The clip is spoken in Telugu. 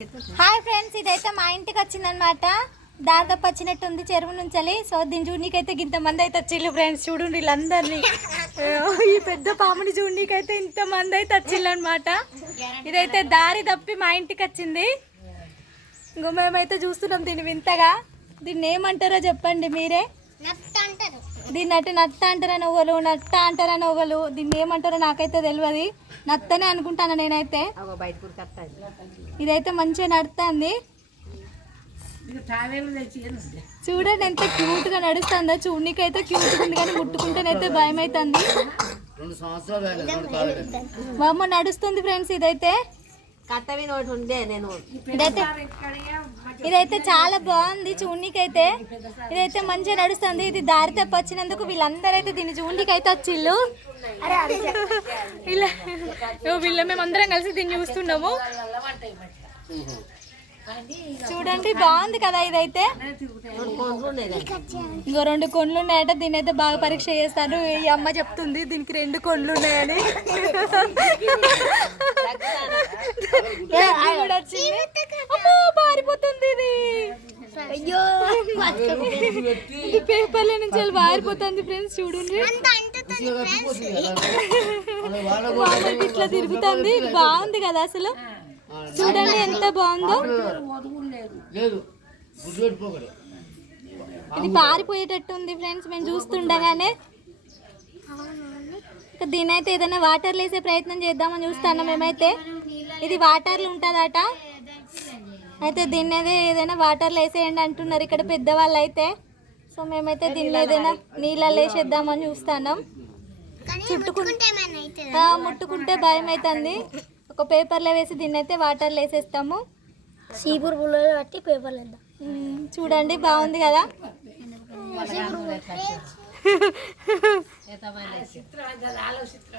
హాయ్ ఫ్రెండ్స్ ఇదైతే మా ఇంటికి వచ్చిందనమాట దాదాపు వచ్చినట్టుంది చెరువు నుంచి సో దీన్ని చూడనీకైతే ఇంతమంది అయితే వచ్చిళ్ళు ఫ్రెండ్స్ చూడండి వీళ్ళందరినీ. ఈ పెద్ద పాముని చూడనీకైతే ఇంతమంది అయితే వచ్చిళ్ళు అనమాట ఇదైతే దారి తప్పి మా ఇంటికి వచ్చింది. ఇంకో మేమైతే చూస్తున్నాం దీన్ని వింతగా. దీన్ని ఏమంటారో చెప్పండి మీరే. దీన్ని అటు నత్త అంటారని ఒకరు నట్ట అంటారని ఒకరు. దీన్ని ఏమంటారో నాకైతే తెలియదు నత్తనే అనుకుంటాను నేనైతే. ఇదైతే మంచిగా నడుస్తుంది. చూడండి ఎంత క్యూట్గా నడుస్తుందో. చూడనీకైతే క్యూట్ ఉంది కానీ ముట్టుకుంటేనైతే భయం అవుతుంది రెండు సంవత్సరాలు కాలేదు, రెండు కాళ్ళు కాలేదు. మా అమ్మ నడుస్తుంది ఫ్రెండ్స్ ఇదైతే. కట్టవి ఒకటి ఉండే నేను. ఇదైతే ఇదైతే చాలా బాగుంది చూడనీకైతే. ఇదైతే మంచిగా నడుస్తుంది. ఇది దారి తప్ప వచ్చినందుకు వీళ్ళందరూ అయితే దీన్ని చూడనీకైతే వచ్చిళ్ళు ఓ వీళ్ళ మేమందరం కలిసి దీన్ని చూస్తున్నాము. చూడండి బాగుంది కదా ఇదైతే. ఇంకో రెండు కొండ్లు ఉన్నాయట దీని అయితే బాగా పరీక్ష చేస్తారు. ఈ అమ్మ చెప్తుంది దీనికి రెండు కొండ్లు ఉన్నాయని. అమ్మో పారిపోతుంది ఇది. అయ్యో ఇది పేపర్ల నుంచి వెళ్ళి పారిపోతుంది ఫ్రెండ్స్ చూడండి. వాళ్ళకి ఇట్లా తిరుగుతుంది. బాగుంది కదా అసలు? చూడండి ఎంత బాగుందో. ఇది పారిపోయేటట్టు ఉంది ఫ్రెండ్స్ మేము చూస్తుండగానే. దీని అయితే ఏదైనా వాటర్లో వేసే ప్రయత్నం చేద్దామని చూస్తాను మేమైతే. ఇది వాటర్లో ఉంటుందట. అయితే దీన్ని అయితే ఏదైనా వాటర్లో వేసేయండి అంటున్నారు ఇక్కడ పెద్దవాళ్ళు అయితే సో మేమైతే దీన్ని ఏదైనా నీళ్ళలో వేసేద్దామని చూస్తున్నాం. చుట్టుకుంటే ఆ, ముట్టుకుంటే భయం అవుతుంది? ఒక పేపర్లో వేసి దీన్ని అయితే వాటర్లో వేసేస్తాము. సీపూర్ పుల్లో కట్టి పేపర్లు వేద్దాం. చూడండి బాగుంది కదా. એ તમારે ચિત્ર આલો ચિત્ર